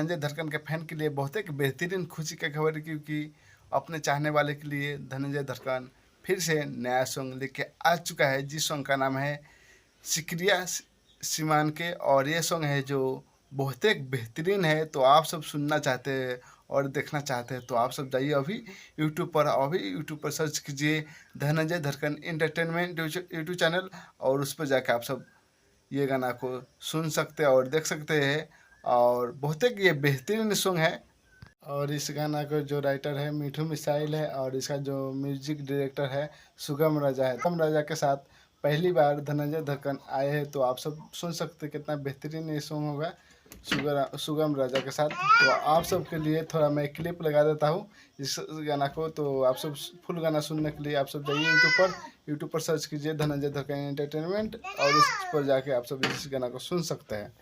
धनंजय धड़कन के फैन के लिए बहुत एक बेहतरीन खुशी की खबर है, क्योंकि अपने चाहने वाले के लिए धनंजय धड़कन फिर से नया सॉन्ग लेके आ चुका है, जिस सॉन्ग का नाम है सिकरिया सीमान के। और ये सॉन्ग है जो बहुत एक बेहतरीन है। तो आप सब सुनना चाहते हैं और देखना चाहते हैं तो आप सब जाइए अभी यूट्यूब पर सर्च कीजिए धनंजय धड़कन एंटरटेनमेंट यूट्यूब चैनल, और उस पर जाकर आप सब ये गाना को सुन सकते हैं और देख सकते हैं। और बहुत एक ये बेहतरीन सॉन्ग है। और इस गाना को जो राइटर है मिठू मिसाइल है, और इसका जो म्यूजिक डायरेक्टर है सुगम राजा है। सुगम राजा के साथ पहली बार धनंजय धड़कन आए हैं, तो आप सब सुन सकते हैं कितना बेहतरीन ये सॉन्ग होगा सुगम राजा के साथ। तो आप सब के लिए थोड़ा मैं क्लिप लगा देता हूँ इस गाना को। तो आप सब फुल गाना सुनने के लिए आप सब जाइए यूट्यूब पर सर्च कीजिए धनंजय धड़कन एंटरटेनमेंट, और उस पर जाके आप सब इस गाना को सुन सकते हैं।